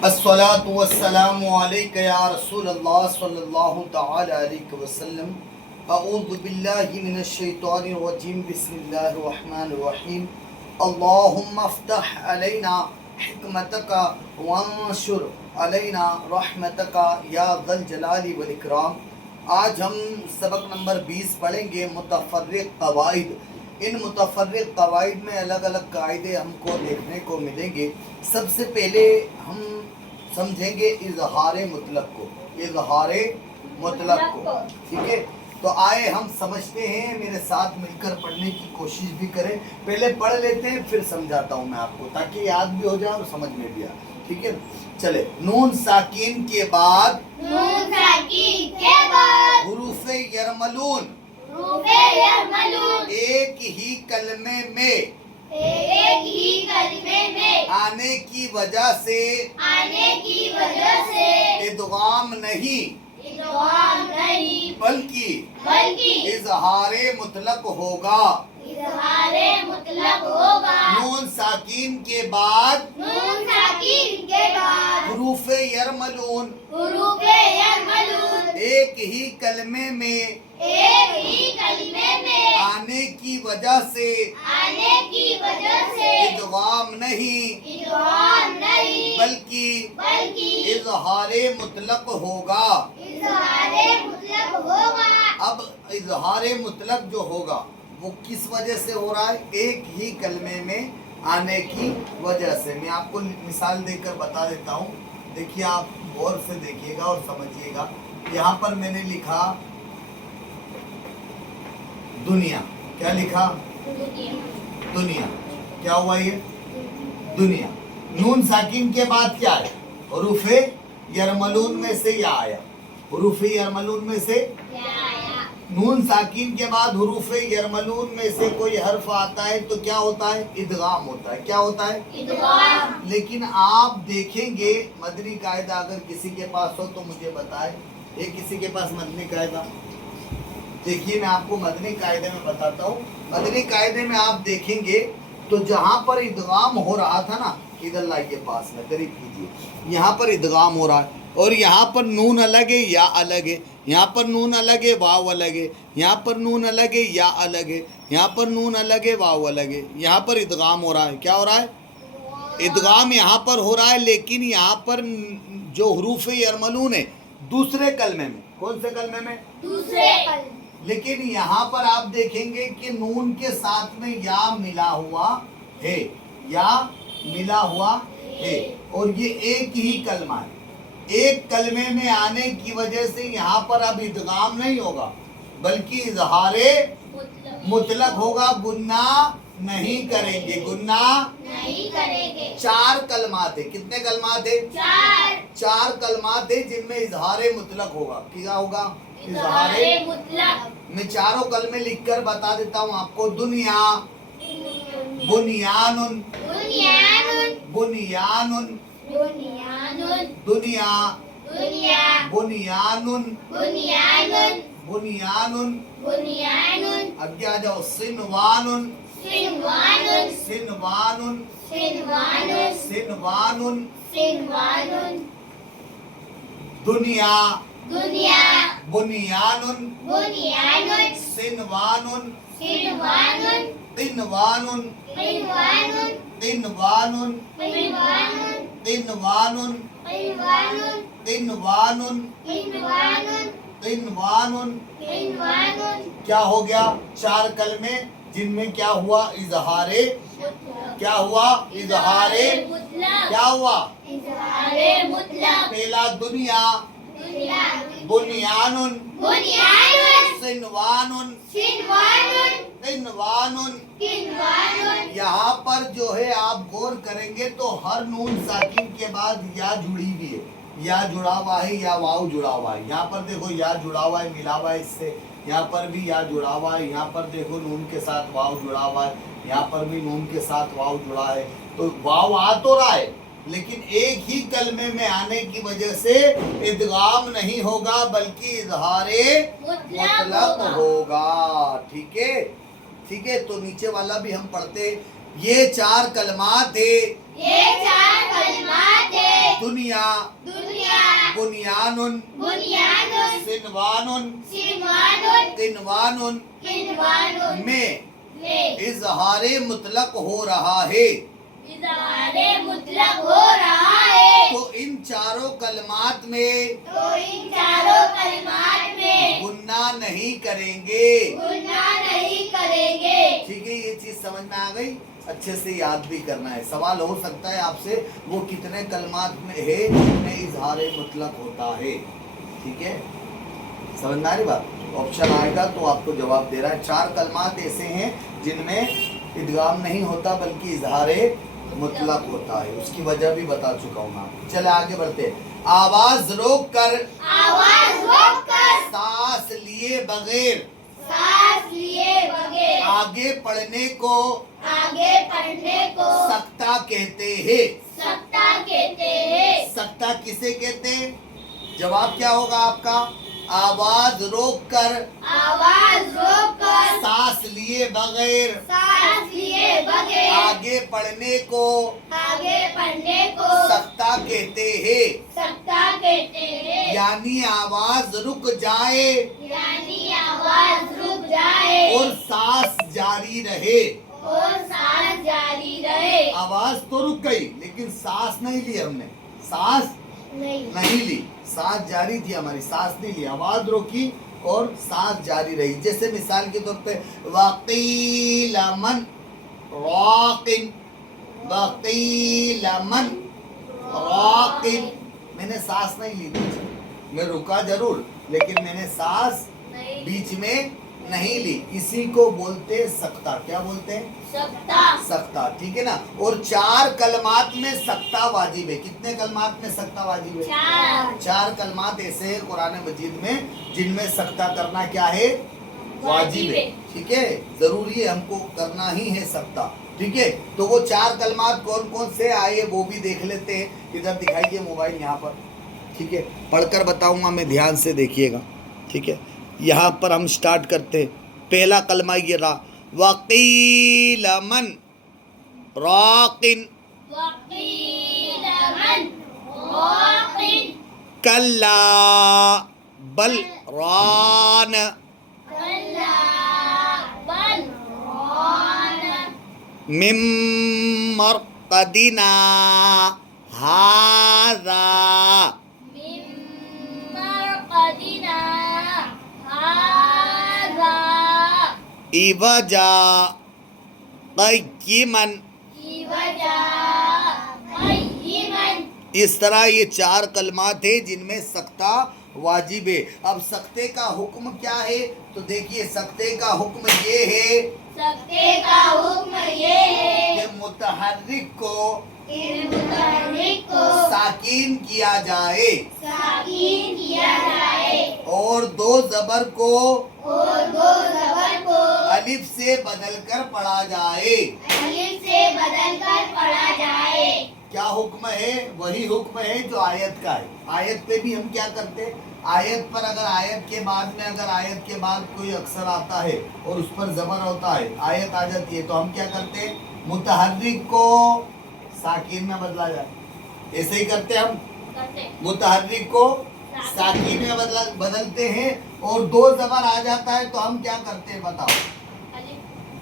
अस्सलातु वस्सलामु अलैका या रसूल अल्लाह सल्लल्लाहु तआला अलैहि वसल्लम। अऊज़ु बिल्लाहि मिनश शैतानिर रजीम। बिस्मिल्लाहिर रहमानिर रहीम। अल्लाहुम्मा अफ्तह अलैना हिकमतका वंशुर अलैना रहमतका या ज़ल जलाली वल इकराम। आज हम सबक नंबर 20 पढ़ेंगे, मुतफ़र्रिक़ क़वाइद। इन मुतफ़र्रिक़ क़वाइद में अलग अलग कायदे हमको देखने को मिलेंगे। सबसे पहले हम समझेंगे इज़हारे मुतलक को, इज़हारे मुतलक को, ठीक है। तो आए हम समझते हैं, मेरे साथ मिलकर पढ़ने की कोशिश भी करें। पहले पढ़ लेते हैं फिर समझाता हूँ मैं आपको, ताकि याद भी हो जाए और समझ में भी आए, ठीक है। चले, नून साकिन के बाद हुरूफ़े यरमलून एक ही कलमे में आने की वजह से इदगाम नहीं बल्कि इज़हारे मुतलक होगा। नून साकिन के बाद हुरूफ़े यरमलून एक ही कलमे में आने की वजह से इदगाम नहीं बल्कि इज़हारे मुतलक होगा। अब इज़हारे मुतलक जो होगा वो किस वजह से हो रहा है? एक ही कलमे में आने की वजह से। मैं आपको मिसाल देकर बता देता हूँ, देखिए, आप गौर से देखिएगा और समझिएगा। यहाँ पर मैंने लिखा दुनिया। क्या लिखा? दुनिया। क्या हुआ ये? दुनिया। नून साकिन के बाद क्या है? हुरूफ़े यरमलून में से या आया। हुरूफ़े यरमलून में से नून साकिन के बाद हुरूफ़े यरमलून में से कोई हर्फ आता है तो क्या होता है? इदगाम होता है। क्या होता है? इदगाम। लेकिन आप देखेंगे मदनी कायदा अगर किसी के पास हो तो मुझे बताए। ये किसी के पास मदनी कायदा? देखिए, मैं आपको मदनी कायदे में बताता हूँ। मदनी कायदे में आप देखेंगे तो जहाँ पर इदगाम हो रहा था ना, इधर लाइए पास में, करीब कीजिए। यहाँ पर इदगाम हो रहा है और यहाँ पर नून अलग है या अलग है, यहाँ पर नून अलग है वाव अलग है, यहाँ पर नून अलग है या अलग है, यहाँ पर नून अलग है वाव अलग है। यहाँ पर इदगाम हो रहा है। क्या हो रहा है? इदगाम यहाँ पर हो रहा है। लेकिन यहाँ पर जो हुरूफ़े यरमलून है दूसरे कलमे में। कौन से कलमे में? दूसरे कलमे। लेकिन यहाँ पर आप देखेंगे कि नून के साथ में या मिला हुआ है, या मिला हुआ है, और ये एक ही कलमा है। एक कलमे में आने की वजह से यहाँ पर अब इदगाम नहीं होगा बल्कि इज़हारे मुतलक होगा। गुन्ना नहीं करेंगे, गुन्ना नहीं करेंगे। 4 कलमात है। कितने कलमात है? 4 कलमात है जिनमें इज़हारे मुतलक होगा। क्या होगा? इज़हारे मुतलक। मैं चारों कलमे लिखकर बता देता हूँ आपको। दुनिया, बुनियानुन, बुनियानुन, दुनिया, बुनियानुन, बुनियानुन। आगे आ जाओ। सिनवानुन, सिनवानुन, सिनवानुन। दुनिया, बुनियानुन, सिनवानुन, तिनवानुन, तिनवानुन, तिनवानुन, तिनवानुन, तिनवानुन। क्या हो गया? 4 कलमे जिनमें क्या हुआ? इज़हारे। क्या हुआ? इज़हारे। क्या हुआ? पहला दुनिया, बुनियानुन, सिनवानुन, तिनवानुन। यहाँ पर जो है आप गौर करेंगे तो हर नून साकिन के बाद या जुड़ी हुई है, या जुड़ा हुआ है, या वाव जुड़ा हुआ है। यहाँ पर देखो या जुड़ा हुआ है, मिला हुआ है इससे। यहाँ पर भी या जुड़ा हुआ है। यहाँ पर देखो नून के साथ वाव जुड़ा हुआ है, यहाँ पर भी नून के साथ वाव जुड़ा है। तो वाव आ तो रहा है लेकिन एक ही कलमे में आने की वजह से इदगाम नहीं होगा बल्कि इज़हारे मुतलक होगा। ठीक है, ठीक है। तो नीचे वाला भी हम पढ़ते। ये 4 कलमात है, दुनिया दुनिया बुनियानुन बुनियानुन सिनवानुन सिनवानुन किनवानुन किनवानुन में में इजहारे मुतलक हो रहा है। इज़हारे मुतलक हो रहा है। तो इन चारों कलमात में तो इन चारों कलिमात में गुन्ना नहीं करेंगे। गुनाह नहीं करेंगे। ठीक है, ये चीज समझ में आ गई। अच्छे से याद भी करना है। सवाल हो सकता है आपसे वो कितने कलमात में है जिनमें इजहारे मुतलक होता है। ठीक है, समझ में आ रही बात। ऑप्शन आएगा तो आपको जवाब दे रहा है। 4 कलमात ऐसे हैं जिनमें इदगाम नहीं होता बल्कि इजहारे मुतलक होता है। उसकी वजह भी बता चुका हूँ मैं। चले आगे बढ़ते हैं। आवाज रोक कर आवाज रोक कर सांस लिए बगैर सांस लिए बगैर आगे पढ़ने को आगे पढ़ने को सकता कहते हैं। सत्ता कहते हैं। सकता किसे कहते हैं? जवाब क्या होगा आपका? आवाज रोक कर आवाज रोक कर सांस लिए बगैर सांस लिए बगैर आगे पढ़ने को आगे पढ़ने को सकता कहते हैं। सत्ता कहते हैं। यानी आवाज रुक जाए यानी आवाज रुक जाए और सांस जारी रहे। और सांस जारी रहे। आवाज तो रुक गई लेकिन सांस नहीं ली हमने। सांस नहीं ली, सांस जारी थी हमारी, सांस नहीं ली। आवाज रोकी और सांस जारी रही। जैसे मिसाल के तौर पे वकील मन राकिन, वकील मन राकिन, मैंने सांस नहीं ली थी। मैं रुका जरूर लेकिन मैंने सांस बीच में नहीं ली। इसी को बोलते सकता। क्या बोलते हैं? सत्ता सकता। ठीक है ना। और 4 कलमात में सकता वाजिब है। कितने कलमात में सकता वाजिब है? 4 कलमात ऐसे हैं कुरान मजीद में जिनमें सकता करना क्या है? वाजिब है। ठीक है, जरूरी है, हमको करना ही है सकता। ठीक है, तो वो 4 कलमात कौन कौन से आए वो भी देख लेते हैं। इधर दिखाइए मोबाइल यहाँ पर। ठीक है, पढ़कर बताऊंगा मैं, ध्यान से देखिएगा। ठीक है, यहाँ पर हम स्टार्ट करते हैं। पहला कलमा ये रहा, वकील मन राकिन वकील मन राकिन कल्ला बल रान कल्ला बल रान मिम मरकदिना हाजा मिम्मर कदिना हाजा इवजा क़य्यिमन। इवजा क़य्यिमन। इस तरह ये 4 कलमात है जिनमें सकता वाजिब है। अब सकते का हुक्म क्या है? तो देखिए, सकते का हुक्म ये है सकते का हुक्म ये है कि मुतहर्रिक को कि मुतहर्रिक को साकिन किया जाए साकीन किया जाए और 2 ज़बर को और 2 ज़बर को अलिफ से बदलकर पढ़ा जाए। अलिफ से बदलकर पढ़ा जाए। क्या हुक्म है? वही हुक्म है जो आयत का है। आयत पे भी हम क्या करते हैं? आयत पर अगर आयत के बाद में अगर आयत के बाद कोई अक्षर आता है और उस पर ज़बर होता है, आयत आ जाती है, तो हम क्या करते हैं? मुतहर्रिक को साकिन में बदला जाए। ऐसे ही करते हम। मुतहर्रिक को साकिन में बदलते हैं और 2 ज़बर आ जाता है तो हम क्या करते हैं बताओ?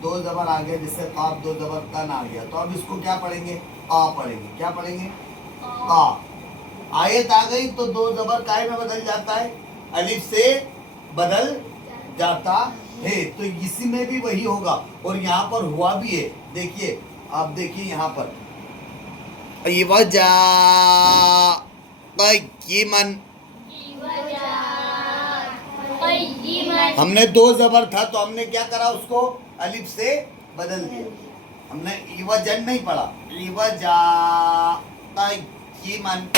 2 ज़बर आ गए, जैसे काफ 2 ज़बर तन आ गया, तो अब इसको क्या पढ़ेंगे? आ पढ़ेंगे। क्या पढ़ेंगे? आ। आयत आ गई तो 2 ज़बर काय में बदल जाता है? अलिफ से बदल जाता है। तो इसी में भी वही होगा और यहाँ पर हुआ भी है। देखिए, आप देखिए यहाँ पर इवजा क़य्यिमन, हमने 2 ज़बर था तो हमने क्या करा? उसको अलिफ से बदल दिया। हमने इवजन नहीं पढ़ा, इवजा क़य्यिमन।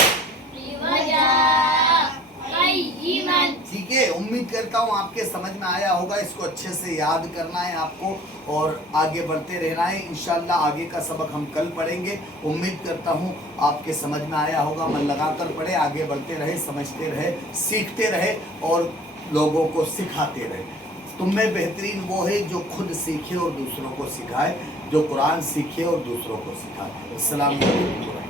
ठीक है, उम्मीद करता हूँ आपके समझ में आया होगा। इसको अच्छे से याद करना है आपको और आगे बढ़ते रहना है। इंशाल्लाह आगे का सबक हम कल पढ़ेंगे। उम्मीद करता हूँ आपके समझ में आया होगा। मन लगाकर पढ़े, आगे बढ़ते रहे, समझते रहे, सीखते रहे और लोगों को सिखाते रहे। तुम में बेहतरीन वो है जो खुद सीखे और दूसरों को सिखाए, जो कुरान सीखे और दूसरों को सिखाए। अस्सलाम वालेकुम।